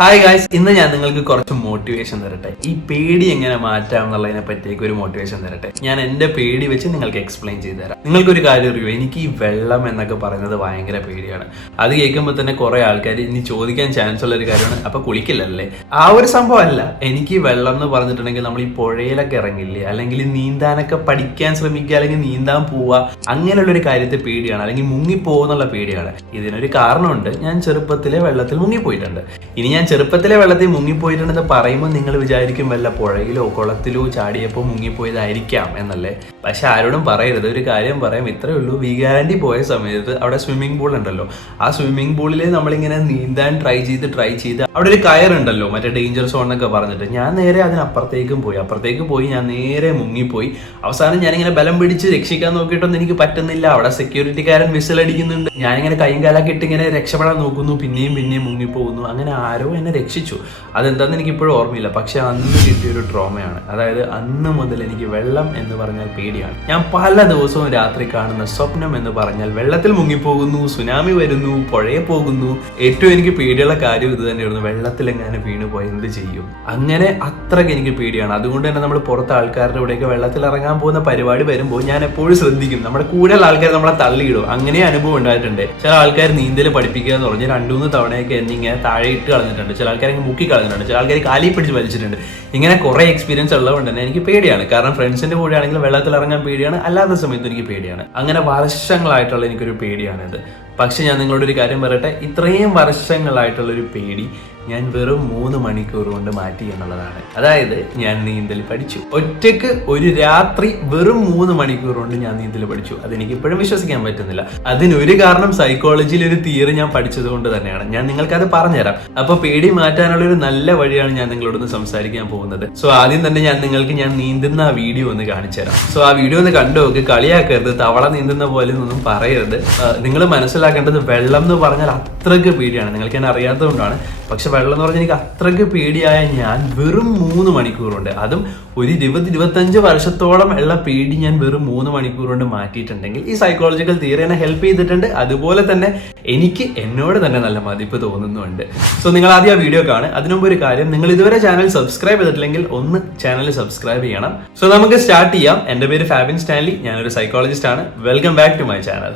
Hi guys ഇന്ന് ഞാൻ നിങ്ങൾക്ക് കുറച്ച് മോട്ടിവേഷൻ തരട്ടെ. ഈ പേടി എങ്ങനെ മാറ്റാം എന്നുള്ളതിനെ പറ്റിയൊക്കെ ഒരു മോട്ടിവേഷൻ തരട്ടെ. ഞാൻ എന്റെ പേടി വെച്ച് നിങ്ങൾക്ക് എക്സ്പ്ലെയിൻ ചെയ്തു തരാം. നിങ്ങൾക്കൊരു കാര്യം അറിയോ? എനിക്ക് ഈ വെള്ളം എന്നൊക്കെ പറയുന്നത് ഭയങ്കര പേടിയാണ്. അത് കേൾക്കുമ്പോൾ തന്നെ കുറെ ആൾക്കാർ ഇനി ചോദിക്കാൻ ചാൻസ് ഉള്ള ഒരു കാര്യമാണ്. അപ്പൊ കുളിക്കില്ലല്ലേ ആ ഒരു സംഭവം അല്ല. എനിക്ക് വെള്ളം എന്ന് പറഞ്ഞിട്ടുണ്ടെങ്കിൽ നമ്മൾ ഈ പുഴയിലൊക്കെ ഇറങ്ങില്ലേ? അല്ലെങ്കിൽ നീന്താനൊക്കെ പഠിക്കാൻ ശ്രമിക്കുക അല്ലെങ്കിൽ നീന്താൻ പോവുക അങ്ങനെയുള്ള ഒരു കാര്യത്തെ പേടിയാണ്. അല്ലെങ്കിൽ മുങ്ങിപ്പോകുന്നുള്ള പേടിയാണ്. ഇതിനൊരു കാരണമുണ്ട്. ഞാൻ ചെറുപ്പത്തിലെ വെള്ളത്തിൽ മുങ്ങിപ്പോയിട്ടുണ്ട്. ഇനി ഞാൻ ചെറുപ്പത്തിലെ വെള്ളത്തിൽ മുങ്ങിപ്പോയിട്ടുണ്ടെന്ന് പറയുമ്പോൾ നിങ്ങൾ വിചാരിക്കും വല്ല പുഴയിലോ കുളത്തിലോ ചാടിയപ്പോൾ മുങ്ങിപ്പോയതായിരിക്കാം എന്നല്ലേ? പക്ഷെ ആരോടും പറയരുത്. ഒരു കാര്യം പറയാം. ഇത്രയേ ഉള്ളൂ. വീഗാലാൻഡിൽ പോയ സമയത്ത് അവിടെ സ്വിമ്മിംഗ് പൂൾ ഉണ്ടല്ലോ. ആ സ്വിമ്മിംഗ് പൂളിൽ നമ്മളിങ്ങനെ നീന്താൻ ട്രൈ ചെയ്ത് ട്രൈ ചെയ്ത് അവിടെ ഒരു കയറുണ്ടല്ലോ മറ്റേ ഡേഞ്ചർ സോൺ എന്നൊക്കെ പറഞ്ഞിട്ട്. ഞാൻ നേരെ അതിനപ്പുറത്തേക്കും പോയി. അപ്പുറത്തേക്ക് പോയി ഞാൻ നേരെ മുങ്ങിപ്പോയി. അവസാനം ഞാനിങ്ങനെ ബലം പിടിച്ച് രക്ഷിക്കാൻ നോക്കിയിട്ടൊന്നും എനിക്ക് പറ്റുന്നില്ല. അവിടെ സെക്യൂരിറ്റിക്കാരൻ വിസിലടിക്കുന്നുണ്ട്. ഞാനിങ്ങനെ കൈയും കാലൊക്കെ ഇട്ട് ഇങ്ങനെ രക്ഷപ്പെടാൻ നോക്കുന്നു. പിന്നെയും പിന്നെയും മുങ്ങിപ്പോകുന്നു. അങ്ങനെ ആരോ എന്നെ രക്ഷിച്ചു. അതെന്താന്ന് എനിക്കിപ്പോഴും ഓർമ്മയില്ല. പക്ഷെ അന്ന് കിട്ടിയൊരു ട്രോമയാണ്. അതായത് അന്ന് മുതൽ എനിക്ക് വെള്ളം എന്ന് പറഞ്ഞാൽ പേടിയാണ്. ഞാൻ പല ദിവസവും രാത്രി കാണുന്ന സ്വപ്നം എന്ന് പറഞ്ഞാൽ വെള്ളത്തിൽ മുങ്ങിപ്പോകുന്നു സുനാമി വരുന്നു പുഴയെ പോകുന്നു. ഏറ്റവും എനിക്ക് പേടിയുള്ള കാര്യം ഇത് തന്നെയായിരുന്നു. വെള്ളത്തിൽ എങ്ങനെ വീണ് പോയി എന്ത് ചെയ്യും? അങ്ങനെ അത്രയ്ക്ക് എനിക്ക് പേടിയാണ്. അതുകൊണ്ട് തന്നെ നമ്മൾ പുറത്ത് ആൾക്കാരുടെ കൂടെയൊക്കെ വെള്ളത്തിൽ ഇറങ്ങാൻ പോകുന്ന പരിപാടി വരുമ്പോൾ ഞാൻ എപ്പോഴും ശ്രദ്ധിക്കും. നമ്മുടെ കൂടുതൽ ആൾക്കാർ നമ്മളെ തള്ളിയിടും. അങ്ങനെ അനുഭവം ഉണ്ടായിട്ടുണ്ട്. ചില ആൾക്കാർ നീന്തൽ പഠിപ്പിക്കുക എന്ന് പറഞ്ഞ് രണ്ടു മൂന്ന് തവണയൊക്കെ എന്നിങ്ങനെ താഴെ ഇട്ട് കളഞ്ഞിട്ടുണ്ട്. ചില ആൾക്കാരെ മുക്കി കളഞ്ഞിട്ടുണ്ട്. ചില ആൾക്കാർ കാലി പിടിച്ച് വലിച്ചിട്ടുണ്ട്. ഇങ്ങനെ കുറെ എക്സ്പീരിയൻസ് ഉള്ളതുകൊണ്ട് തന്നെ എനിക്ക് പേടിയാണ്. കാരണം ഫ്രണ്ട്സിന്റെ കൂടെ ആണെങ്കിൽ വെള്ളത്തിൽ ഇറങ്ങാൻ പേടിയാണ്. അല്ലാത്ത സമയത്ത് എനിക്ക് പേടിയാണ്. അങ്ങനെ വർഷങ്ങളായിട്ടുള്ള എനിക്കൊരു പേടിയാണിത്. പക്ഷെ ഞാൻ നിങ്ങളോട് ഒരു കാര്യം പറയട്ടെ? ഇത്രയും വർഷങ്ങളായിട്ടുള്ള ഒരു പേടി ഞാൻ വെറും മൂന്ന് മണിക്കൂർ കൊണ്ട് മാറ്റി എന്നുള്ളതാണ്. അതായത് ഞാൻ നീന്തൽ പഠിച്ചു. ഒറ്റയ്ക്ക് ഒരു രാത്രി വെറും മൂന്ന് മണിക്കൂർ കൊണ്ട് ഞാൻ നീന്തൽ പഠിച്ചു. അതെനിക്ക് ഇപ്പോഴും വിശ്വസിക്കാൻ പറ്റുന്നില്ല. അതിനൊരു കാരണം സൈക്കോളജിയിൽ ഒരു തിയറി ഞാൻ പഠിച്ചത് കൊണ്ട് തന്നെയാണ്. ഞാൻ നിങ്ങൾക്ക് അത് പറഞ്ഞുതരാം. അപ്പൊ പേടി മാറ്റാനുള്ള ഒരു നല്ല വഴിയാണ് ഞാൻ നിങ്ങളോടൊന്ന് സംസാരിക്കാൻ പോകുന്നത്. സോ ആദ്യം തന്നെ ഞാൻ നിങ്ങൾക്ക് ഞാൻ നീന്തുന്ന ആ വീഡിയോ ഒന്ന് കാണിച്ചു തരാം സോ ആ വീഡിയോ ഒന്ന് കണ്ടു നോക്ക് കളിയാക്കരുത് തവള നീന്തുന്ന പോലെ ഒന്നും പറയരുത്. നിങ്ങൾ മനസ്സിലാക്കേണ്ടത് വെള്ളം എന്ന് പറഞ്ഞാൽ അത്രയ്ക്ക് പേടിയാണ്. നിങ്ങൾക്ക് ഞാൻ അറിയാത്തതുകൊണ്ടാണ്. പക്ഷെ വെള്ളം എന്ന് പറഞ്ഞാൽ എനിക്ക് അത്രയ്ക്ക് പേടിയായ ഞാൻ വെറും മൂന്ന് മണിക്കൂറുണ്ട്. അതും ഒരു ഇരുപത് ഇരുപത്തഞ്ച് വർഷത്തോളം ഉള്ള പേടി ഞാൻ വെറും മൂന്ന് മണിക്കൂർ കൊണ്ട് മാറ്റിയിട്ടുണ്ടെങ്കിൽ ഈ സൈക്കോളജിക്കൽ തിയറി എന്നെ ഹെൽപ്പ് ചെയ്തിട്ടുണ്ട്. അതുപോലെ തന്നെ എനിക്ക് എന്നോട് തന്നെ നല്ല മതിപ്പ് തോന്നുന്നുണ്ട്. സോ നിങ്ങൾ ആദ്യം ആ വീഡിയോ കാണുക. അതിനുമുമ്പ് ഒരു കാര്യം നിങ്ങൾ ഇതുവരെ ചാനൽ സബ്സ്ക്രൈബ് ചെയ്തിട്ടില്ലെങ്കിൽ ഒന്ന് ചാനൽ സബ്സ്ക്രൈബ് ചെയ്യണം. സോ നമുക്ക് സ്റ്റാർട്ട് ചെയ്യാം. എന്റെ പേര് ഫാബിൻ സ്റ്റാൻലി. ഞാനൊരു സൈക്കോളജിസ്റ്റ് ആണ്. Welcome back to my channel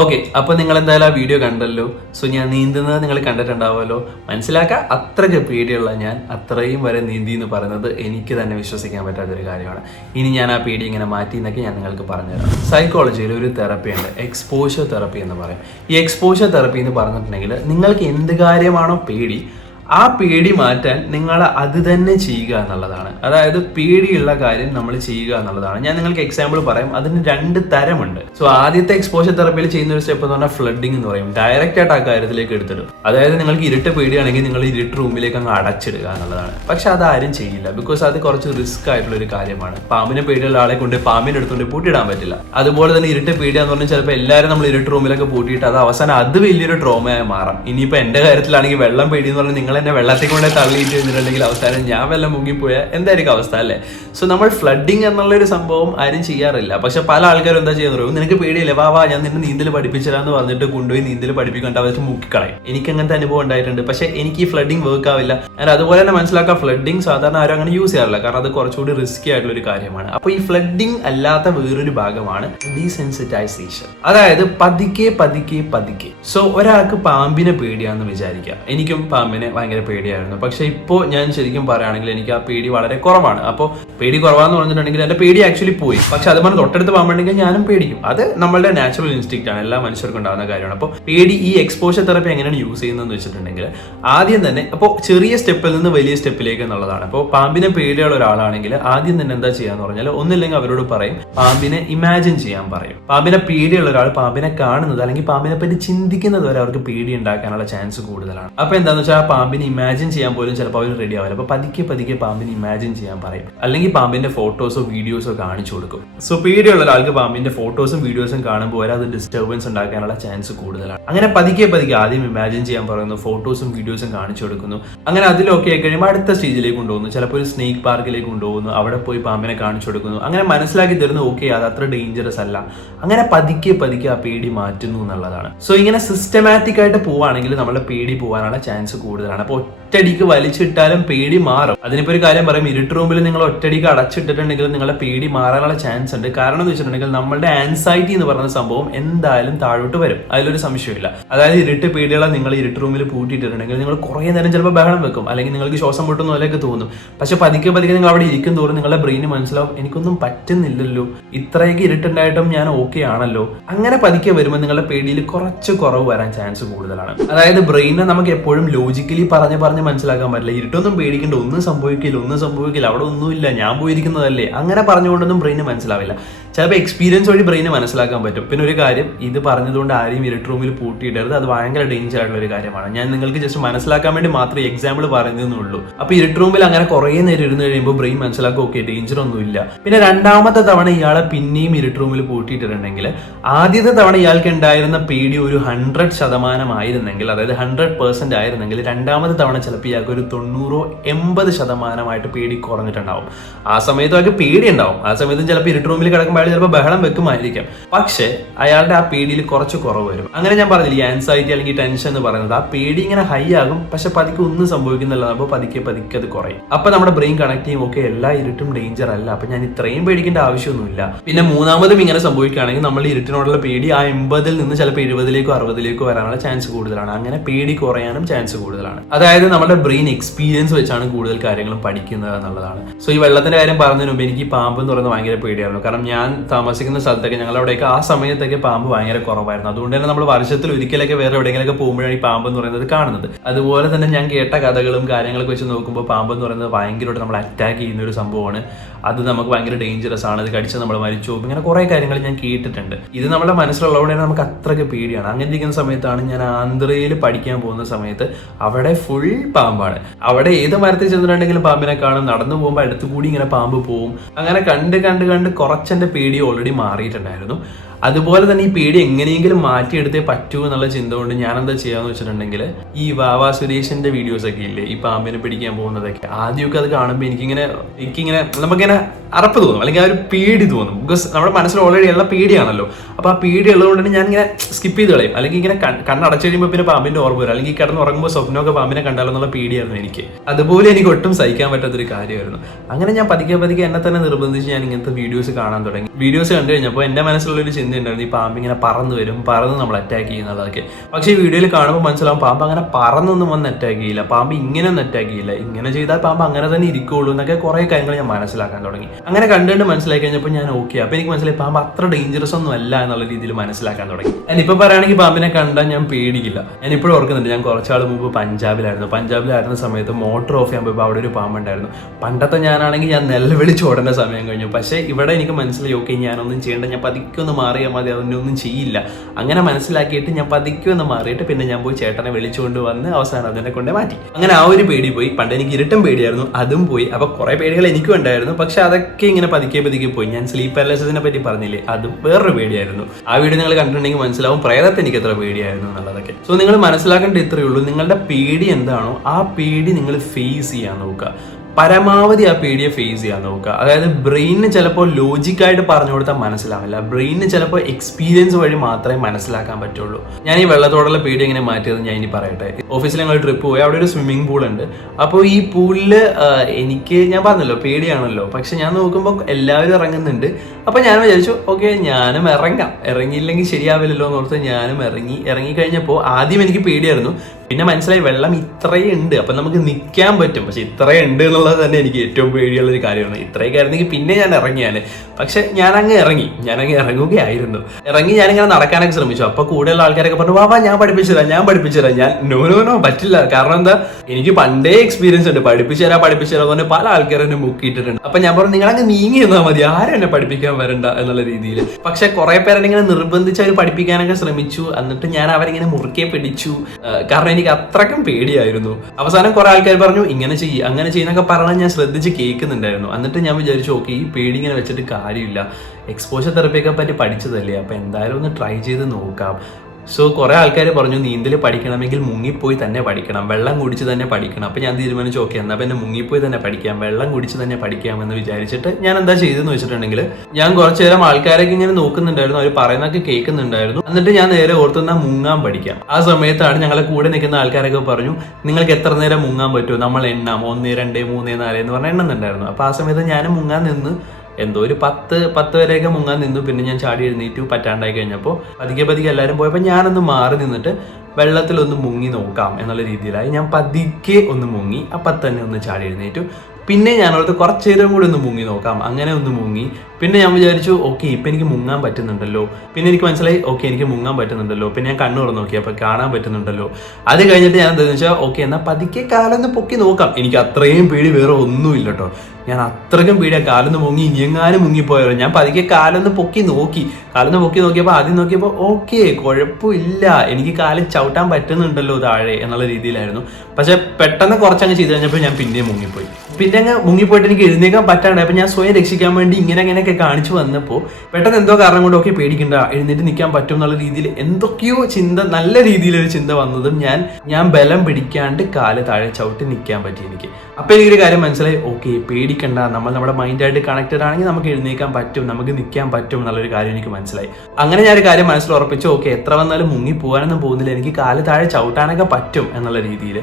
okay അപ്പൊ നിങ്ങൾ എന്തായാലും ആ വീഡിയോ കണ്ടല്ലോ. സോ ഞാൻ നീന്തുന്നത് നിങ്ങൾ കണ്ടിട്ടുണ്ടാവുമല്ലോ. മനസ്സിലാക്കുക അത്രയ്ക്ക് പേടിയുള്ള ഞാൻ അത്രയും വരെ നീന്തി എന്ന് പറയുന്നത് എനിക്ക് തന്നെ വിശ്വസിക്കാൻ പറ്റാത്തൊരു കാര്യമാണ്. ഇനി ഞാൻ ആ പേടി ഇങ്ങനെ മാറ്റി എന്നൊക്കെ ഞാൻ നിങ്ങൾക്ക് പറഞ്ഞുതരാം. സൈക്കോളജിയിൽ ഒരു തെറപ്പി ഉണ്ട് എക്സ്പോഷർ തെറപ്പി എന്ന് പറയും. ഈ എക്സ്പോഷർ തെറപ്പി എന്ന് പറഞ്ഞിട്ടുണ്ടെങ്കിൽ നിങ്ങൾക്ക് എന്ത് കാര്യമാണോ പേടി ആ പേടി മാറ്റാൻ നിങ്ങൾ അത് തന്നെ ചെയ്യുക എന്നുള്ളതാണ്. അതായത് പേടിയുള്ള കാര്യം നമ്മൾ ചെയ്യുക എന്നുള്ളതാണ്. ഞാൻ നിങ്ങൾക്ക് എക്സാമ്പിൾ പറയാം. അതിന് രണ്ട് തരമുണ്ട്. സോ ആദ്യത്തെ എക്സ്പോഷർ തെറപ്പിയിൽ ചെയ്യുന്ന ഒരു സ്റ്റെപ്പ് എന്ന് പറഞ്ഞാൽ ഫ്ലഡിങ് എന്ന് പറയും. ഡയറക്റ്റ് ആയിട്ട് ആ കാര്യത്തിലേക്ക് എടുത്തിടും. അതായത് നിങ്ങൾക്ക് ഇരുട്ട് പേടിയാണെങ്കിൽ നിങ്ങൾ ഇരുട്ട് റൂമിലേക്ക് അങ്ങ് അടച്ചിടുക എന്നുള്ളതാണ്. പക്ഷെ അത് ആരും ചെയ്യില്ല. ബിക്കോസ് അത് കുറച്ച് റിസ്ക് ആയിട്ടുള്ള ഒരു കാര്യമാണ്. പാമ്പിനെ പേടിയുള്ള ആളെ കൊണ്ട് പാമ്പിനെ എടുത്തുകൊണ്ട് പൂട്ടിയിടാൻ പറ്റില്ല. അതുപോലെ തന്നെ ഇരുട്ട് പേടിയാന്ന് പറഞ്ഞാൽ ചിലപ്പോൾ എല്ലാവരും നമ്മൾ ഇരുട്ട് റൂമിലൊക്കെ പൂട്ടിയിട്ട് അത് അവസാനം അത് വലിയൊരു ട്രോമയായി മാറാം. ഇനിയിപ്പോൾ എന്റെ കാര്യത്തിലാണെങ്കിൽ വെള്ളം പേടി എന്ന് പറഞ്ഞാൽ നിങ്ങൾ എന്നെ വെള്ളത്തിൽ കൊണ്ട് തള്ളിയിട്ട് വന്നിട്ടുണ്ടെങ്കിൽ അവസാനം ഞാൻ വെള്ളം മുങ്ങിപ്പോയാൽ എന്തായിരിക്കും അവസ്ഥ അല്ലേ? സോ നമ്മൾ ഫ്ലഡിങ് എന്നുള്ളൊരു സംഭവം ആരും ചെയ്യാറില്ല. പക്ഷെ പല ആൾക്കാരും എന്താ ചെയ്യുന്നത്? നിനക്ക് പേടിയില്ല? വാ വാ ഞാൻ നിന്നെ നീന്തൽ പഠിപ്പിച്ചതാന്ന് പറഞ്ഞിട്ട് കൊണ്ടുപോയി നീന്തൽ പഠിപ്പിക്കേണ്ട അവർ മുക്കിക്കളയും. എനിക്ക് അങ്ങനത്തെ അനുഭവം ഉണ്ടായിട്ടുണ്ട്. പക്ഷെ എനിക്ക് ഈ ഫ്ലഡിങ് വർക്ക് ആവില്ല. ഞാൻ അതുപോലെ തന്നെ മനസ്സിലാക്കാം ഫ്ലഡിങ് സാധാരണ ആരും അങ്ങനെ യൂസ് ചെയ്യാറില്ല. കാരണം അത് കുറച്ചുകൂടി റിസ്കി ആയിട്ടുള്ള ഒരു കാര്യമാണ്. അപ്പോൾ ഈ ഫ്ലഡിങ് അല്ലാത്ത വേറൊരു ഭാഗമാണ് ഡീസെൻസിറ്റൈസേഷൻ അതായത് പതുക്കെ പതുക്കെ പതുക്കെ. സോ ഒരാൾക്ക് പാമ്പിനെ പേടിയാന്ന് വിചാരിക്കുക. എനിക്കും പാമ്പിനെ ഭയങ്കര പേടിയായിരുന്നു. പക്ഷെ ഇപ്പോൾ ഞാൻ ശരിക്കും പറയുകയാണെങ്കിൽ എനിക്ക് ആ പേടി വളരെ കുറവാണ്. അപ്പോൾ പേടി കുറവാന്ന് പറഞ്ഞിട്ടുണ്ടെങ്കിൽ എന്റെ പേടി ആക്ച്വലി പോയി. പക്ഷെ അതുപോലെ തൊട്ടടുത്ത് പോകുമ്പോഴെങ്കിൽ ഞാനും പേടിക്കും. അത് നമ്മളുടെ നാച്ചുറൽ ഇൻസ്റ്റിക്റ്റ് ആണ്. എല്ലാ മനുഷ്യർക്കും ഉണ്ടാകുന്ന കാര്യമാണ്. അപ്പോൾ പേടി ഈ എക്സ്പോഷർ തെറപ്പി എങ്ങനെയാണ് യൂസ് ചെയ്യുന്നതെന്ന് വെച്ചിട്ടുണ്ടെങ്കിൽ ആദ്യം തന്നെ അപ്പോൾ ചെറിയ സ്റ്റെപ്പിൽ നിന്ന് വലിയ സ്റ്റെപ്പിലേക്ക് എന്നുള്ളതാണ്. അപ്പോൾ പാമ്പിനെ പേടിയുള്ള ഒരാളാണെങ്കിൽ ആദ്യം തന്നെ എന്താ ചെയ്യാന്ന് പറഞ്ഞാൽ ഒന്നില്ലെങ്കിൽ അവരോട് പറയും പാമ്പിനെ ഇമാജിൻ ചെയ്യാൻ പറയും. പാമ്പിനെ പേടിയുള്ള ഒരാൾ പാമ്പിനെ കാണുന്നത് അല്ലെങ്കിൽ പാമ്പിനെ പറ്റി ചിന്തിക്കുന്നത് വരെ അവർക്ക് പേടി ഉണ്ടാക്കാനുള്ള ചാൻസ് കൂടുതലാണ്. അപ്പൊ എന്താണെന്ന് വെച്ചാൽ ആ പാമ്പിനെ പാമ്പിന് ഇമാജിൻ ചെയ്യാൻ പോലും ചിലപ്പോൾ അവർ റെഡി ആവില്ല. അപ്പോൾ പതുക്കെ പതുക്കെ പാമ്പിനെ ഇമാജിൻ ചെയ്യാൻ പറയും. അല്ലെങ്കിൽ പാമ്പിന്റെ ഫോട്ടോസോ വീഡിയോസോ കാണിച്ചു കൊടുക്കും. സോ പേടിയുള്ള ഒരാൾക്ക് പാമ്പിന്റെ ഫോട്ടോസും വീഡിയോസും കാണുമ്പോൾ അത് ഡിസ്റ്റർബൻസ് ഉണ്ടാക്കാനുള്ള ചാൻസ് കൂടുതലാണ്. അങ്ങനെ പതുക്കെ പതുക്കെ ആദ്യം ഇമാജിൻ ചെയ്യാൻ പറയുന്നു ഫോട്ടോസും വീഡിയോസും കാണിച്ചു കൊടുക്കുന്നു. അങ്ങനെ അതിലൊക്കെ കഴിയുമ്പോൾ അടുത്ത സ്റ്റേജിലേക്ക് കൊണ്ടുപോകുന്നു. ചിലപ്പോൾ ഒരു സ്നേക്ക് പാർക്കിലേക്ക് കൊണ്ടുപോകുന്നു അവിടെ പോയി പാമ്പിനെ കാണിച്ചു കൊടുക്കുന്നു. അങ്ങനെ മനസ്സിലാക്കി തരുന്നു ഓക്കെ അത് അത്ര ഡേഞ്ചറസ് അല്ല. അങ്ങനെ പതുക്കെ പതുക്കെ ആ പേടി മാറ്റുന്നു എന്നുള്ളതാണ്. സോ ഇങ്ങനെ സിസ്റ്റമാറ്റിക് ആയിട്ട് പോവുകയാണെങ്കിൽ നമ്മുടെ പേടി പോകാനുള്ള ചാൻസ് കൂടുതലാണ്. അപ്പോൾ ഒറ്റടിക്ക് വലിച്ചിട്ടാലും പേടി മാറും. അതിനിപ്പോ ഒരു കാര്യം പറയും ഇരുട്ട് റൂമിൽ നിങ്ങൾ ഒറ്റടിക്ക് അടച്ചിട്ടിട്ടുണ്ടെങ്കിൽ നിങ്ങളുടെ പേടി മാറാനുള്ള ചാൻസ് ഉണ്ട്. കാരണം എന്ന് വെച്ചിട്ടുണ്ടെങ്കിൽ നമ്മളുടെ ആൻസൈറ്റി എന്ന് പറയുന്ന സംഭവം എന്തായാലും താഴോട്ട് വരും. അതിലൊരു സംശയമില്ല അതായത് ഇരുട്ട് പേടികളെ നിങ്ങൾ ഇരുട്ട് റൂമിൽ പൂട്ടിയിട്ടുണ്ടെങ്കിൽ നിങ്ങൾ കുറേ നേരം ചിലപ്പോൾ ബഹളം വെക്കും. അല്ലെങ്കിൽ നിങ്ങൾക്ക് ശ്വാസം മുട്ടുന്ന പോലെയൊക്കെ തോന്നും. പക്ഷെ പതുക്കെ പതുക്കെ നിങ്ങൾ അവിടെ ഇരിക്കും തോറും നിങ്ങളുടെ ബ്രെയിന് മനസ്സിലാവും എനിക്കൊന്നും പറ്റുന്നില്ലല്ലോ. ഇത്രയൊക്കെ ഇരുട്ടുണ്ടായിട്ടും ഞാൻ ഓക്കെ ആണല്ലോ. അങ്ങനെ പതുക്കെ വരുമ്പോൾ നിങ്ങളുടെ പേടിയിൽ കുറച്ച് കുറവ് വരാൻ ചാൻസ് കൂടുതലാണ്. അതായത് ബ്രെയിനെ നമുക്ക് എപ്പോഴും ലോജിക്കലി പറഞ്ഞ് പറഞ്ഞ് മനസ്സിലാക്കാൻ പറ്റില്ല. ഇരുട്ടൊന്നും പേടിക്കേണ്ട ഒന്നും സംഭവിക്കില്ല ഒന്നും സംഭവിക്കില്ല അവിടെ ഒന്നുമില്ല ഞാൻ പോയിരിക്കുന്നതല്ലേ? അങ്ങനെ പറഞ്ഞുകൊണ്ടൊന്നും ബ്രെയിന് മനസ്സിലാവില്ല. ചിലപ്പോൾ എക്സ്പീരിയൻസ് വഴി ബ്രെയിന് മനസ്സിലാക്കാൻ പറ്റും. പിന്നെ ഒരു കാര്യം ഇത് പറഞ്ഞതുകൊണ്ട് ആരെയും ഇരുട്ട് റൂമിൽ പൂട്ടിയിടരുത്. അത് ഭയങ്കര ഡേഞ്ചർ ആയിട്ടുള്ള ഒരു കാര്യമാണ്. ഞാൻ നിങ്ങൾക്ക് ജസ്റ്റ് മനസ്സിലാക്കാൻ വേണ്ടി മാത്രമേ എക്സാമ്പിൾ പറഞ്ഞതെന്നുള്ളൂ അപ്പോൾ ഇരുട്ട് റൂമിൽ അങ്ങനെ കുറേ നേരം ഇരുന്ന് കഴിയുമ്പോൾ ബ്രെയിൻ മനസ്സിലാക്കും ഓക്കെ ഡേഞ്ചർ ഒന്നുമില്ല. പിന്നെ രണ്ടാമത്തെ തവണ ഇയാളെ പിന്നെയും ഇരുട്ട് റൂമിൽ പൂട്ടിയിട്ടിട്ടുണ്ടെങ്കിൽ ആദ്യത്തെ തവണ ഇയാൾക്ക് ഉണ്ടായിരുന്ന പേടി ഒരു ഹൺഡ്രഡ് ശതമാനമായിരുന്നെങ്കിൽ അതായത് ഹൺഡ്രഡ് പെർസെന്റ് ആയിരുന്നെങ്കിൽ രണ്ടാമത്തെ തവണ ചിലപ്പോൾ ഇയാൾക്ക് ഒരു തൊണ്ണൂറോ എൺപത് ശതമാനമായിട്ട് പേടി കുറഞ്ഞിട്ടുണ്ടാവും. ആ സമയത്ത് അയാൾക്ക് പേടി ഉണ്ടാവും ആ സമയത്ത് ചിലപ്പോൾ ഇരുട്ട് റൂമിൽ കിടക്കുമ്പോൾ അയാൾ ചിലപ്പോൾ ബഹളം വെക്കുമായിരിക്കാം. പക്ഷേ അയാളുടെ ആ പേടിയിൽ കുറച്ച് കുറവ് വരും. അങ്ങനെ ഞാൻ പറഞ്ഞില്ല ആൻസൈറ്റി അല്ലെങ്കിൽ ടെൻഷൻ എന്ന് പറയുന്നത് ആ പേടി ഇങ്ങനെ ഹൈ ആകും പക്ഷെ പതുക്കെ ഒന്നും സംഭവിക്കുന്നില്ല. അപ്പോൾ പതുക്കെ പതുക്കെ അത് കുറയും. അപ്പൊ നമ്മുടെ ബ്രെയിൻ കണക്ട് ചെയ്യും ഓക്കെ എല്ലാ ഇരുട്ടും ഡേഞ്ചർ അല്ല. അപ്പൊ ഞാൻ ഇത്രയും പേടിക്കേണ്ട ആവശ്യമൊന്നുമില്ല. പിന്നെ മൂന്നാമതും ഇങ്ങനെ സംഭവിക്കുകയാണെങ്കിൽ നമ്മൾ ഇരുട്ടിനോടുള്ള പേടി ആ എൺപതിൽ നിന്ന് ചിലപ്പോൾ എഴുപതിലേക്കോ അറുപതിലേക്കോ വരാനുള്ള ചാൻസ് കൂടുതലാണ്. അങ്ങനെ പേടി കുറയാനും ചാൻസ് കൂടുതലാണ്. അതായത് നമ്മുടെ ബ്രെയിൻ എക്സ്പീരിയൻസ് വെച്ചാണ് കൂടുതൽ കാര്യങ്ങളും പഠിക്കുന്നത് എന്നുള്ളതാണ്. സോ ഈ വെള്ളത്തിന്റെ കാര്യം പറഞ്ഞതിന് മുമ്പ് എനിക്ക് പാമ്പ് എന്ന് പറയുന്നത് ഭയങ്കര പേടിയായിരുന്നു. കാരണം ഞാൻ താമസിക്കുന്ന സ്ഥലത്തൊക്കെ ഞങ്ങൾ അവിടെയൊക്കെ ആ സമയത്തൊക്കെ പാമ്പ് ഭയങ്കര കുറവായിരുന്നു. അതുകൊണ്ട് തന്നെ നമ്മൾ വർഷത്തിൽ ഒരിക്കലൊക്കെ വേറെ എവിടെയെങ്കിലൊക്കെ പോകുമ്പോഴാണ് ഈ പാമ്പ് എന്ന് പറയുന്നത് കാണുന്നത്. അതുപോലെ തന്നെ ഞാൻ കേട്ട കഥകളും കാര്യങ്ങളൊക്കെ വെച്ച് നോക്കുമ്പോൾ പാമ്പ് എന്ന് പറയുന്നത് ഭയങ്കരമായിട്ട് നമ്മൾ അറ്റാക്ക് ചെയ്യുന്ന ഒരു സംഭവമാണ്. അത് നമുക്ക് ഭയങ്കര ഡേഞ്ചറസ് ആണ്. അത് കടിച്ച് നമ്മൾ മരിച്ചു പോകും. ഇങ്ങനെ കുറേ കാര്യങ്ങൾ ഞാൻ കേട്ടിട്ടുണ്ട്. ഇത് നമ്മുടെ മനസ്സിലുള്ളതുകൊണ്ട് നമുക്ക് അത്രയ്ക്ക് പേടിയാണ്. അങ്ങനെ ഇരിക്കുന്ന സമയത്താണ് ഞാൻ ആന്ധ്രയിൽ പഠിക്കാൻ പോകുന്ന സമയത്ത് അവിടെ ഫുൾ പാമ്പാണ്. അവിടെ ഏത് മരത്തിൽ ചെന്നിട്ടുണ്ടെങ്കിലും പാമ്പിനെ കാണും. നടന്നു പോകുമ്പോൾ അടുത്തുകൂടി ഇങ്ങനെ പാമ്പ് പോവും. അങ്ങനെ കണ്ട് കണ്ട് കണ്ട് കുറച്ചെന്റെ പേടി ഓൾറെഡി മാറിയിട്ടുണ്ടായിരുന്നു. അതുപോലെ തന്നെ ഈ പേടി എങ്ങനെയെങ്കിലും മാറ്റിയെടുത്തേ പറ്റൂ എന്നുള്ള ചിന്ത കൊണ്ട് ഞാൻ എന്താ ചെയ്യാന്ന് വെച്ചിട്ടുണ്ടെങ്കിൽ ഈ വാവാ സുരേഷിന്റെ വീഡിയോസ് ഒക്കെ ഇല്ലേ? ഈ പാമ്പിനെ പിടിക്കാൻ പോകുന്നതൊക്കെ. ആദ്യമൊക്കെ അത് കാണുമ്പോൾ എനിക്കിങ്ങനെ എനിക്കിങ്ങനെ നമുക്കിങ്ങനെ അറപ്പ് തോന്നും. അല്ലെങ്കിൽ ആ ഒരു പേടി തോന്നും. ബിക്കോസ് നമ്മുടെ മനസ്സിൽ ഓൾറെഡി ഉള്ള പേടിയാണല്ലോ. അപ്പൊ ആ പേടി ഉള്ളതുകൊണ്ട് തന്നെ ഞാൻ ഇങ്ങനെ സ്കിപ്പ് ചെയ്ത് കളയും. അല്ലെങ്കിൽ ഇങ്ങനെ കണ്ണടച്ചു കഴിയുമ്പോൾ പിന്നെ പാമ്പിന്റെ ഓർമ്മ വരും. അല്ലെങ്കിൽ കിടന്ന് ഉറങ്ങുമ്പോൾ സ്വപ്നമൊക്കെ പാമ്പിനെ കണ്ടാലോ എന്നുള്ള പേടിയായിരുന്നു എനിക്ക്. അതുപോലെ എനിക്ക് ഒട്ടും സഹിക്കാൻ പറ്റാത്ത ഒരു കാര്യമായിരുന്നു. അങ്ങനെ ഞാൻ പതുക്കെ പതുക്കെ എന്നെ തന്നെ നിർബന്ധിച്ച് ഞാൻ ഇങ്ങനത്തെ വീഡിയോസ് കാണാൻ തുടങ്ങി. വീഡിയോസ് കണ്ടു കഴിഞ്ഞപ്പോൾ എന്റെ മനസ്സിലുള്ളൊരു ചിന്ത ഉണ്ടായിരുന്നു ഈ പാമ്പ് ഇങ്ങനെ പറന്ന് വരും പറന്ന് നമ്മൾ അറ്റാക്ക് ചെയ്യുന്നുള്ളതൊക്കെ. പക്ഷേ ഈ വീഡിയോയിൽ കാണുമ്പോൾ മനസ്സിലാവും പാമ്പ് അങ്ങനെ പറന്നൊന്നും വന്ന് അറ്റാക്ക് ചെയ്യില്ല. പാമ്പ് ഇങ്ങനെ ഒന്നും അറ്റാക്ക് ചെയ്യില്ല. ഇങ്ങനെ ചെയ്താൽ പാമ്പ് അങ്ങനെ തന്നെ ഇരിക്കുള്ളൂ എന്നൊക്കെ കുറെ കാര്യങ്ങൾ ഞാൻ മനസ്സിലാക്കാൻ തുടങ്ങി. അങ്ങനെ കണ്ടുകൊണ്ട് മനസ്സിലാക്കി കഴിഞ്ഞപ്പോൾ ഞാൻ ഓക്കെ അപ്പോൾ എനിക്ക് മനസ്സിലായി പാമ്പ് അത്ര ഡേഞ്ചറസ് ഒന്നും അല്ല എന്നുള്ള രീതിയിൽ മനസ്സിലാക്കാൻ തുടങ്ങി. ഞാൻ ഇപ്പോൾ പറയുകയാണെങ്കിൽ പാമ്പിനെ കണ്ടാൽ ഞാൻ പേടിക്കില്ല. ഞാൻ ഇപ്പോഴും ഓർക്കുന്നുണ്ട്. ഞാൻ കുറച്ചാൾ മുമ്പ് പഞ്ചാബിലായിരുന്നു. പഞ്ചാബിലായിരുന്ന സമയത്ത് മോട്ടർ ഓഫ് ചെയ്യാൻ പോയപ്പോൾ അവിടെ ഒരു പാമ്പുണ്ടായിരുന്നു. പണ്ടത്തെ ഞാനാണെങ്കിൽ ഞാൻ നെല്ലവിളിച്ച് ഓടേണ്ട സമയം കഴിഞ്ഞു. പക്ഷേ ഇവിടെ എനിക്ക് മനസ്സിലായി ഓക്കെ ഞാനൊന്നും ചെയ്യേണ്ട. ഞാൻ പതുക്കെ ഒന്ന് മാറിയാൽ മതി അതൊന്നും ഒന്നും ചെയ്യില്ല. അങ്ങനെ മനസ്സിലാക്കിയിട്ട് ഞാൻ പതിക്കും എന്ന് മാറിയിട്ട് പിന്നെ ഞാൻ പോയി ചേട്ടനെ വിളിച്ചുകൊണ്ട് വന്ന് അവസാനം അതിനെ കൊണ്ട് മാറ്റി. അങ്ങനെ ആ ഒരു പേടി പോയി പണ്ട് എനിക്ക് ഇരുട്ടും പേടിയായിരുന്നു അതും പോയി. അപ്പൊ കുറെ പേടികൾ എനിക്കും ഉണ്ടായിരുന്നു പക്ഷെ അതൊക്കെ ഇങ്ങനെ പതുക്കെ പതുക്കെ പോയി. ഞാൻ സ്ലീപ്പ് പാരലൈസിനെ പറ്റി പറഞ്ഞില്ലേ അതും വേറൊരു പേടിയായിരുന്നു. ആ വീഡിയോ നിങ്ങൾ കണ്ടിട്ടുണ്ടെങ്കിൽ മനസ്സിലാവും പ്രേതത്തെ എനിക്ക് എത്ര പേടിയായിരുന്നു എന്നുള്ളതൊക്കെ. സോ നിങ്ങൾ മനസ്സിലാക്കേണ്ട ഇത്രയേ ഉള്ളൂ നിങ്ങളുടെ പേടി എന്താണോ ആ പേടി നിങ്ങൾ ഫേസ് ചെയ്യാൻ നോക്കുക. പരമാവധി ആ പേടിയെ ഫേസ് ചെയ്യാൻ നോക്കുക. അതായത് ബ്രെയിനിന് ചിലപ്പോൾ ലോജിക്കായിട്ട് പറഞ്ഞു കൊടുത്താൽ മനസ്സിലാവില്ല. ബ്രെയിനിന് ചിലപ്പോൾ എക്സ്പീരിയൻസ് വഴി മാത്രമേ മനസ്സിലാക്കാൻ പറ്റുള്ളൂ. ഞാൻ ഈ വെള്ളത്തോടുള്ള പേടി എങ്ങനെ മാറ്റിയത് ഞാൻ ഇനി പറയട്ടെ. ഓഫീസിൽ ഞങ്ങൾ ട്രിപ്പ് പോയി. അവിടെ ഒരു സ്വിമ്മിംഗ് പൂൾ ഉണ്ട്. അപ്പോൾ ഈ പൂളിൽ എനിക്ക് ഞാൻ പറഞ്ഞല്ലോ പേടിയാണല്ലോ. പക്ഷെ ഞാൻ നോക്കുമ്പോൾ എല്ലാവരും ഇറങ്ങുന്നുണ്ട്. അപ്പോൾ ഞാൻ വിചാരിച്ചു ഓക്കെ ഞാനും ഇറങ്ങാം. ഇറങ്ങിയില്ലെങ്കിൽ ശരിയാവില്ലല്ലോ എന്ന് ഓർത്ത് ഞാനും ഇറങ്ങി ഇറങ്ങി കഴിഞ്ഞപ്പോൾ ആദ്യം എനിക്ക് പേടിയായിരുന്നു. പിന്നെ മനസ്സിലായി വെള്ളം ഇത്രയും ഉണ്ട്. അപ്പൊ നമുക്ക് നിൽക്കാൻ പറ്റും. പക്ഷെ ഇത്രയും ഉണ്ട് എന്നുള്ളത് തന്നെ എനിക്ക് ഏറ്റവും പേടിയുള്ള ഒരു കാര്യമാണ്. ഇത്രയൊക്കെ ആയിരുന്നെങ്കിൽ പിന്നെ ഞാൻ ഇറങ്ങിയാണ് പക്ഷെ ഞാൻ അങ്ങ് ഇറങ്ങി. ഞാൻ അങ്ങ് ഇറങ്ങുകയായിരുന്നു. ഇറങ്ങി ഞാൻ ഞാനിങ്ങനെ നടക്കാനൊക്കെ ശ്രമിച്ചു. അപ്പൊ കൂടുതലുള്ള ആൾക്കാരൊക്കെ പറഞ്ഞു വാ ഞാൻ പഠിപ്പിച്ചുതരാം ഞാൻ പഠിപ്പിച്ചുതരാം. ഞാൻ നോ നോ നോ പറ്റില്ല. കാരണം എന്താ? എനിക്ക് പണ്ടേ എക്സ്പീരിയൻസ് ഉണ്ട്. പഠിപ്പിച്ചു തരാം പഠിപ്പിച്ചു തരാം പല ആൾക്കാരും എന്നെ മുക്കിയിട്ടിട്ടുണ്ട്. അപ്പൊ ഞാൻ പറഞ്ഞു നിങ്ങൾ അങ്ങ് നീങ്ങി നിന്നാൽ മതി. ആരും എന്നെ പഠിപ്പിക്കാൻ വരണ്ട? എന്നുള്ള രീതിയിൽ പക്ഷെ കുറെ പേരെ ഇങ്ങനെ നിർബന്ധിച്ച് അവർ പഠിപ്പിക്കാനൊക്കെ ശ്രമിച്ചു. എന്നിട്ട് ഞാൻ അവരിങ്ങനെ മുറുക്കെ പിടിച്ചു. കാരണം എനിക്ക് അത്രക്കും പേടിയായിരുന്നു. അവസാനം കുറെ ആൾക്കാർ പറഞ്ഞു ഇങ്ങനെ ചെയ്യ് അങ്ങനെ ചെയ്യുന്നൊക്കെ പറഞ്ഞാൽ ഞാൻ ശ്രദ്ധിച്ച് കേൾക്കുന്നുണ്ടായിരുന്നു. എന്നിട്ട് ഞാൻ വിചാരിച്ചു ഓക്കെ ഈ പേടി ഇങ്ങനെ വെച്ചിട്ട് കാര്യമില്ല. എക്സ്പോഷർ തെറപ്പിയൊക്കെ പറ്റി പഠിച്ചതല്ലേ അപ്പൊ എന്തായാലും ഒന്ന് ട്രൈ ചെയ്ത് നോക്കാം. സോ കുറെ ആൾക്കാർ പറഞ്ഞു നീന്തൽ പഠിക്കണമെങ്കിൽ മുങ്ങിപ്പോയി തന്നെ പഠിക്കണം. വെള്ളം കുടിച്ച് തന്നെ പഠിക്കണം. അപ്പൊ ഞാൻ തീരുമാനിച്ചു ഓക്കെ എന്നാ പിന്നെ മുങ്ങിപ്പോയി തന്നെ പഠിക്കാം. വെള്ളം കുടിച്ച് തന്നെ പഠിക്കാം. എന്ന് വിചാരിച്ചിട്ട് ഞാൻ എന്താ ചെയ്തെന്ന് വെച്ചിട്ടുണ്ടെങ്കിൽ ഞാൻ കുറച്ചു നേരം ആൾക്കാരൊക്കെ ഇങ്ങനെ നോക്കുന്നുണ്ടായിരുന്നു. അവർ പറയുന്നൊക്കെ കേൾക്കുന്നുണ്ടായിരുന്നു. എന്നിട്ട് ഞാൻ നേരെ ഓർത്തുന്ന മുങ്ങാൻ പഠിക്കാം. ആ സമയത്താണ് ഞങ്ങളെ കൂടെ നിൽക്കുന്ന ആൾക്കാരൊക്കെ പറഞ്ഞു നിങ്ങൾക്ക് എത്ര നേരം മുങ്ങാൻ പറ്റുമോ? നമ്മൾ എണ്ണാം. ഒന്ന് രണ്ട് മൂന്ന് നാല് എന്ന് പറഞ്ഞാൽ എണ്ണുന്നുണ്ടായിരുന്നു. അപ്പൊ ആ സമയത്ത് ഞാനും മുങ്ങാൻ നിന്ന് എന്തോ ഒരു പത്ത് പത്ത് വരെയൊക്കെ മുങ്ങാൻ നിന്നു. പിന്നെ ഞാൻ ചാടി എഴുന്നേറ്റു പറ്റാണ്ടായി കഴിഞ്ഞപ്പോൾ പതുക്കെ പതുക്കെ എല്ലാവരും പോയപ്പോൾ ഞാനൊന്ന് മാറി നിന്നിട്ട് വെള്ളത്തിലൊന്ന് മുങ്ങി നോക്കാം എന്നുള്ള രീതിയിലായി. ഞാൻ പതുക്കെ ഒന്ന് മുങ്ങി അപ്പം തന്നെ ഒന്ന് ചാടി എഴുന്നേറ്റു. പിന്നെ ഞാൻ ഓർത്ത് കുറച്ച് നേരം കൂടി ഒന്ന് മുങ്ങി നോക്കാം. അങ്ങനെ ഒന്ന് മുങ്ങി. പിന്നെ ഞാൻ വിചാരിച്ചു ഓക്കെ ഇപ്പം എനിക്ക് മുങ്ങാൻ പറ്റുന്നുണ്ടല്ലോ. പിന്നെ എനിക്ക് മനസ്സിലായി ഓക്കെ എനിക്ക് മുങ്ങാൻ പറ്റുന്നുണ്ടല്ലോ. പിന്നെ ഞാൻ കണ്ണു തുറന്ന് നോക്കി അപ്പോൾ കാണാൻ പറ്റുന്നുണ്ടല്ലോ. അത് കഴിഞ്ഞിട്ട് ഞാൻ എന്താണെന്ന് വെച്ചാൽ ഓക്കെ എന്നാൽ പതുക്കെ കാലൊന്ന് പൊക്കി നോക്കാം. എനിക്ക് അത്രയും പേടി വേറെ ഒന്നുമില്ല കേട്ടോ ഞാൻ അത്രയ്ക്കും പേടിയാ. കാലൊന്ന് മുങ്ങി ഇനിയെങ്ങാനും മുങ്ങിപ്പോയാലോ? ഞാൻ പതുക്കെ കാലൊന്ന് പൊക്കി നോക്കി. കാലൊന്ന് പൊക്കി നോക്കിയപ്പോൾ ആദ്യം നോക്കിയപ്പോൾ ഓക്കെ കുഴപ്പമില്ല. എനിക്ക് കാൽ ചവിട്ടാൻ പറ്റുന്നുണ്ടല്ലോ താഴെ എന്നുള്ള രീതിയിലായിരുന്നു. പക്ഷെ പെട്ടെന്ന് കുറച്ചങ്ങ് ചെയ്ത് കഴിഞ്ഞപ്പോൾ ഞാൻ പിന്നെയും മുങ്ങിപ്പോയി. പിന്നെ അങ്ങ് മുങ്ങിപ്പോയിട്ട് എനിക്ക് എഴുന്നേക്കാൻ പറ്റാണ്ട് അപ്പം ഞാൻ സ്വയം രക്ഷിക്കാൻ വേണ്ടി ഇങ്ങനെ അങ്ങനെയൊക്കെ കാണിച്ചു വന്നപ്പോൾ പെട്ടെന്ന് എന്തോ കാരണം കൊണ്ട് ഓക്കെ പേടിക്കണ്ട എഴുന്നേറ്റ് നിൽക്കാൻ പറ്റും എന്നുള്ള രീതിയിൽ എന്തൊക്കെയോ ചിന്ത നല്ല രീതിയിലൊരു ചിന്ത വന്നതും ഞാൻ ഞാൻ ബലം പിടിക്കാണ്ട് കാൽ താഴെ ചവിട്ടി നിൽക്കാൻ പറ്റി എനിക്ക്. അപ്പം എനിക്കൊരു കാര്യം മനസ്സിലായി. ഓക്കെ പേടിക്കണ്ട നമ്മൾ നമ്മുടെ മൈൻഡായിട്ട് കണക്റ്റഡ് ആണെങ്കിൽ നമുക്ക് എഴുന്നേക്കാൻ പറ്റും നമുക്ക് നിൽക്കാൻ പറ്റും എന്നുള്ളൊരു കാര്യം എനിക്ക് മനസ്സിലായി. അങ്ങനെ ഞാൻ ഒരു കാര്യം മനസ്സിൽ ഉറപ്പിച്ചു ഓക്കെ എത്ര വന്നാലും മുങ്ങി പോകാനൊന്നും പോകുന്നില്ല എനിക്ക് കാൽ താഴെ ചവിട്ടാനൊക്കെ പറ്റും എന്നുള്ള രീതിയിൽ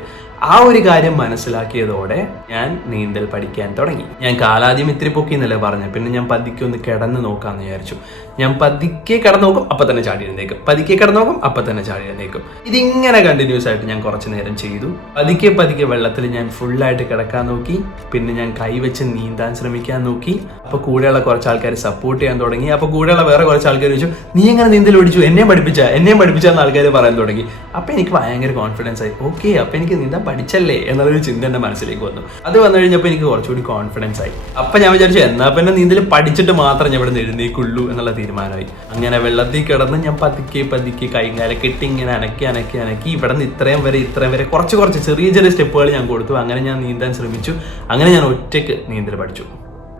ആ ഒരു കാര്യം മനസ്സിലാക്കിയതോടെ ഞാൻ നീന്തൽ പഠിക്കാൻ തുടങ്ങി. ഞാൻ കാലാദ്യം ഇത്തിരി പൊക്കി എന്നല്ലേ പറഞ്ഞു പിന്നെ ഞാൻ പതിക്കൊന്ന് കിടന്ന് നോക്കാമെന്ന് വിചാരിച്ചു. ഞാൻ പതുക്കെ കടന്നു നോക്കും അപ്പൊ തന്നെ ചാടി എഴുന്നേക്കും. പതുക്കെ കടന്നു നോക്കും അപ്പൊ തന്നെ ചാടി എഴുന്നേക്കും. ഇതിങ്ങനെ കണ്ടിന്യൂസ് ആയിട്ട് ഞാൻ കുറച്ച് നേരം ചെയ്തു. പതുക്കെ പതുക്കെ വെള്ളത്തിൽ ഞാൻ ഫുള്ളായിട്ട് കിടക്കാൻ നോക്കി. പിന്നെ ഞാൻ കൈവച്ച് നീന്താൻ ശ്രമിക്കാൻ നോക്കി. അപ്പൊ കൂടെയുള്ള കുറച്ച് ആൾക്കാർ സപ്പോർട്ട് ചെയ്യാൻ തുടങ്ങി. അപ്പൊ കൂടെയുള്ള വേറെ കുറച്ച് ആൾക്കാർ ചോദിച്ചു നീ എങ്ങനെ നീന്തൽ ഓടിച്ചു എന്നെയും പഠിപ്പിച്ച എന്നെയും പഠിപ്പിച്ചെന്ന് ആൾക്കാർ പറയാൻ തുടങ്ങി. അപ്പൊ എനിക്ക് ഭയങ്കര കോൺഫിഡൻസ് ആയി. ഓക്കെ അപ്പൊ എനിക്ക് നീന്താൻ പഠിച്ചല്ലേ? എന്നുള്ളൊരു ചിന്ത എന്റെ മനസ്സിലേക്ക് വന്നു. അത് വന്നു കഴിഞ്ഞപ്പോൾ എനിക്ക് കുറച്ചുകൂടി കോൺഫിഡൻസ് ആയി. അപ്പൊ ഞാൻ വിചാരിച്ചു എന്നാ പിന്നെ നീന്തൽ പഠിച്ചിട്ട് മാത്രം ഞാൻ ഇവിടെ എഴുന്നേക്കുള്ളൂ എന്നുള്ള തീരുമാനമായി. അങ്ങനെ വെള്ളത്തിൽ കിടന്ന് ഞാൻ പതുക്കെ പതുക്കെ കൈകാല കെട്ടി ഇങ്ങനെ അനക്കി അനക്കി അനക്കി ഇവിടെ നിന്ന് ഇത്രയും വരെ ഇത്രയും വരെ കുറച്ച് കുറച്ച് ചെറിയ ചെറിയ സ്റ്റെപ്പുകൾ ഞാൻ കൊടുത്തു. അങ്ങനെ ഞാൻ നീന്താൻ ശ്രമിച്ചു. അങ്ങനെ ഞാൻ ഒറ്റയ്ക്ക് നീന്തൽ പഠിച്ചു.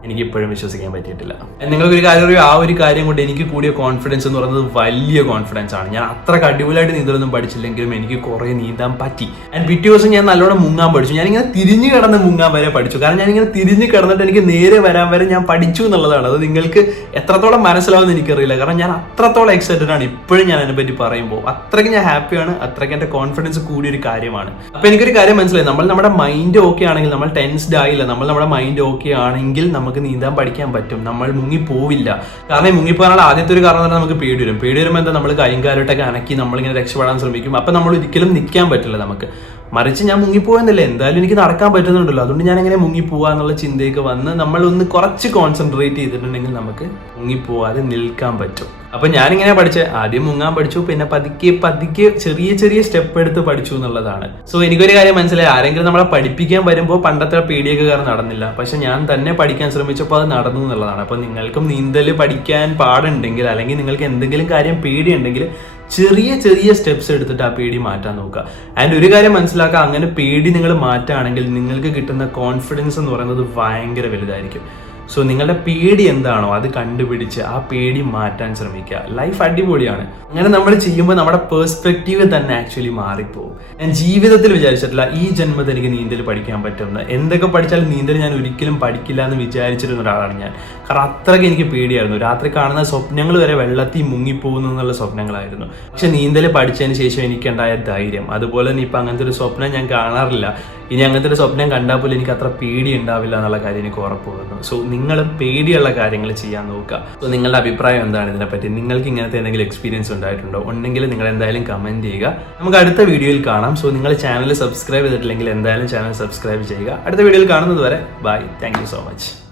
എനിക്ക് ഇപ്പോഴും വിശ്വസിക്കാൻ പറ്റിയിട്ടില്ല. നിങ്ങൾക്ക് ഒരു കാര്യം ആ ഒരു കാര്യം കൊണ്ട് എനിക്ക് കൂടിയ കോൺഫിഡൻസ് എന്ന് പറയുന്നത് വലിയ കോൺഫിഡൻസ് ആണ്. ഞാൻ അത്ര അടിപൊളിയായിട്ട് നീന്തലൊന്നും പഠിച്ചില്ലെങ്കിലും എനിക്ക് കുറേ നീന്താൻ പറ്റി. ആൻഡ് പിറ്റേ ദിവസം ഞാൻ നല്ലോണം മുങ്ങാൻ പഠിച്ചു. ഞാനിങ്ങനെ തിരിഞ്ഞു കിടന്ന് മുങ്ങാൻ വരെ പഠിച്ചു. കാരണം ഞാനിങ്ങനെ തിരിഞ്ഞു കിടന്നിട്ട് എനിക്ക് നേരെ വരാൻ വരെ ഞാൻ പഠിച്ചു എന്നുള്ളതാണ്. അത് നിങ്ങൾക്ക് എത്രത്തോളം മനസ്സിലാവും മനസ്സിലാവുമെന്ന് എനിക്കറിയില്ല. കാരണം ഞാൻ അത്രത്തോളം എക്സൈറ്റഡ് ആണ് ഇപ്പോഴും ഞാൻ അതിനെ പറ്റി പറയുമ്പോൾ. അത്രയ്ക്ക് ഞാൻ ഹാപ്പിയാണ് അത്രയ്ക്ക് എന്റെ കോൺഫിഡൻസ് കൂടിയ ഒരു കാര്യമാണ്. അപ്പോൾ എനിക്കൊരു കാര്യം മനസ്സിലായി. നമ്മൾ നമ്മുടെ മൈൻഡ് ഓക്കെ ആണെങ്കിൽ നമ്മൾ ടെൻസ്ഡ് ആയില്ല. നമ്മൾ നമ്മുടെ മൈൻഡ് ഓക്കെ ആണെങ്കിൽ നമുക്ക് നീന്താൻ പഠിക്കാൻ പറ്റും. നമ്മൾ മുങ്ങി പോവില്ല. കാരണം ഈ മുങ്ങിപ്പോകാനുള്ള ആദ്യത്തെ ഒരു കാരണം പറഞ്ഞാൽ നമുക്ക് പേടി വരും. പേടി വരുമ്പോൾ എന്താ? നമ്മൾ കൈകാലോട്ടൊക്കെ അനക്കി നമ്മളിങ്ങനെ രക്ഷപ്പെടാൻ ശ്രമിക്കും. അപ്പം നമ്മൾ ഒരിക്കലും നിൽക്കാൻ പറ്റില്ല നമുക്ക്. മറിച്ച് ഞാൻ മുങ്ങിപ്പോയെന്നില്ല. എന്തായാലും എനിക്ക് നടക്കാൻ പറ്റുന്നുണ്ടല്ലോ. അതുകൊണ്ട് ഞാൻ എങ്ങനെ മുങ്ങിപ്പോവാ എന്നുള്ള ചിന്തയൊക്കെ വന്ന് നമ്മൾ ഒന്ന് കുറച്ച് കോൺസെൻട്രേറ്റ് ചെയ്തിട്ടുണ്ടെങ്കിൽ നമുക്ക് മുങ്ങിപ്പോവാതെ നിൽക്കാൻ പറ്റും. അപ്പൊ ഞാനിങ്ങനെ പഠിച്ച. ആദ്യം മുങ്ങാൻ പഠിച്ചു പിന്നെ പതുക്കെ പതുക്കെ ചെറിയ ചെറിയ സ്റ്റെപ്പ് എടുത്ത് പഠിച്ചു എന്നുള്ളതാണ്. സോ എനിക്കൊരു കാര്യം മനസ്സിലായി. ആരെങ്കിലും നമ്മളെ പഠിപ്പിക്കാൻ വരുമ്പോൾ പണ്ടത്തെ പേടിയൊക്കെ കാരണം നടന്നില്ല. പക്ഷെ ഞാൻ തന്നെ പഠിക്കാൻ ശ്രമിച്ചപ്പോൾ അത് നടന്നു എന്നുള്ളതാണ്. അപ്പൊ നിങ്ങൾക്കും നീന്തൽ പഠിക്കാൻ പാടുണ്ടെങ്കിൽ അല്ലെങ്കിൽ നിങ്ങൾക്ക് എന്തെങ്കിലും കാര്യം പേടിയുണ്ടെങ്കിൽ ചെറിയ ചെറിയ സ്റ്റെപ്സ് എടുത്തിട്ട് ആ പേടി മാറ്റാൻ നോക്കുക. ആൻഡ് ഒരു കാര്യം മനസ്സിലാക്കുക അങ്ങനെ പേടി നിങ്ങൾ മാറ്റുകയാണെങ്കിൽ നിങ്ങൾക്ക് കിട്ടുന്ന കോൺഫിഡൻസ് എന്ന് പറയുന്നത് ഭയങ്കര വലുതായിരിക്കും. സോ നിങ്ങളുടെ പേടി എന്താണോ അത് കണ്ടുപിടിച്ച് ആ പേടി മാറ്റാൻ ശ്രമിക്കുക. ലൈഫ് അടിപൊളിയാണ്. അങ്ങനെ നമ്മൾ ചെയ്യുമ്പോൾ നമ്മുടെ പേഴ്സ്പെക്റ്റീവ് തന്നെ ആക്ച്വലി മാറിപ്പോകും ഞാൻ ജീവിതത്തിൽ വിചാരിച്ചിട്ടില്ല ഈ ജന്മത്തിൽ എനിക്ക് നീന്തൽ പഠിക്കാൻ പറ്റുമെന്ന്. എന്തൊക്കെ പഠിച്ചാലും നീന്തൽ ഞാൻ ഒരിക്കലും പഠിക്കില്ല എന്ന് വിചാരിച്ചിരുന്ന ഒരാളാണ് ഞാൻ. കാരണം അത്രയ്ക്ക് എനിക്ക് പേടിയായിരുന്നു. രാത്രി കാണുന്ന സ്വപ്നങ്ങൾ വരെ വെള്ളത്തിൽ മുങ്ങിപ്പോകുന്നു എന്നുള്ള സ്വപ്നങ്ങളായിരുന്നു. പക്ഷെ നീന്തൽ പഠിച്ചതിന് ശേഷം എനിക്കുണ്ടായ ധൈര്യം. അതുപോലെ തന്നെ ഇപ്പം അങ്ങനത്തെ ഒരു സ്വപ്നം ഞാൻ കാണാറില്ല. ഇനി അങ്ങനത്തെ ഒരു സ്വപ്നം കണ്ടാൽ പോലും എനിക്ക് അത്ര പേടി ഉണ്ടാവില്ല എന്നുള്ള കാര്യം എനിക്ക് ഉറപ്പ് വന്നു. സോ നിങ്ങൾ പേടിയുള്ള കാര്യങ്ങൾ ചെയ്യാൻ നോക്കുക. സോ നിങ്ങളുടെ അഭിപ്രായം എന്താണ് ഇതിനെപ്പറ്റി? നിങ്ങൾക്ക് ഇങ്ങനത്തെ എന്തെങ്കിലും എക്സ്പീരിയൻസ് ഉണ്ടായിട്ടുണ്ടോ? ഉണ്ടെങ്കിൽ നിങ്ങൾ എന്തായാലും കമന്റ് ചെയ്യുക. നമുക്ക് അടുത്ത വീഡിയോയിൽ കാണാം. സോ നിങ്ങൾ ചാനൽ സബ്സ്ക്രൈബ് ചെയ്തിട്ടില്ലെങ്കിൽ എന്തായാലും ചാനൽ സബ്സ്ക്രൈബ് ചെയ്യുക. അടുത്ത വീഡിയോയിൽ കാണുന്നത് വരെ ബൈ താങ്ക് സോ മച്ച്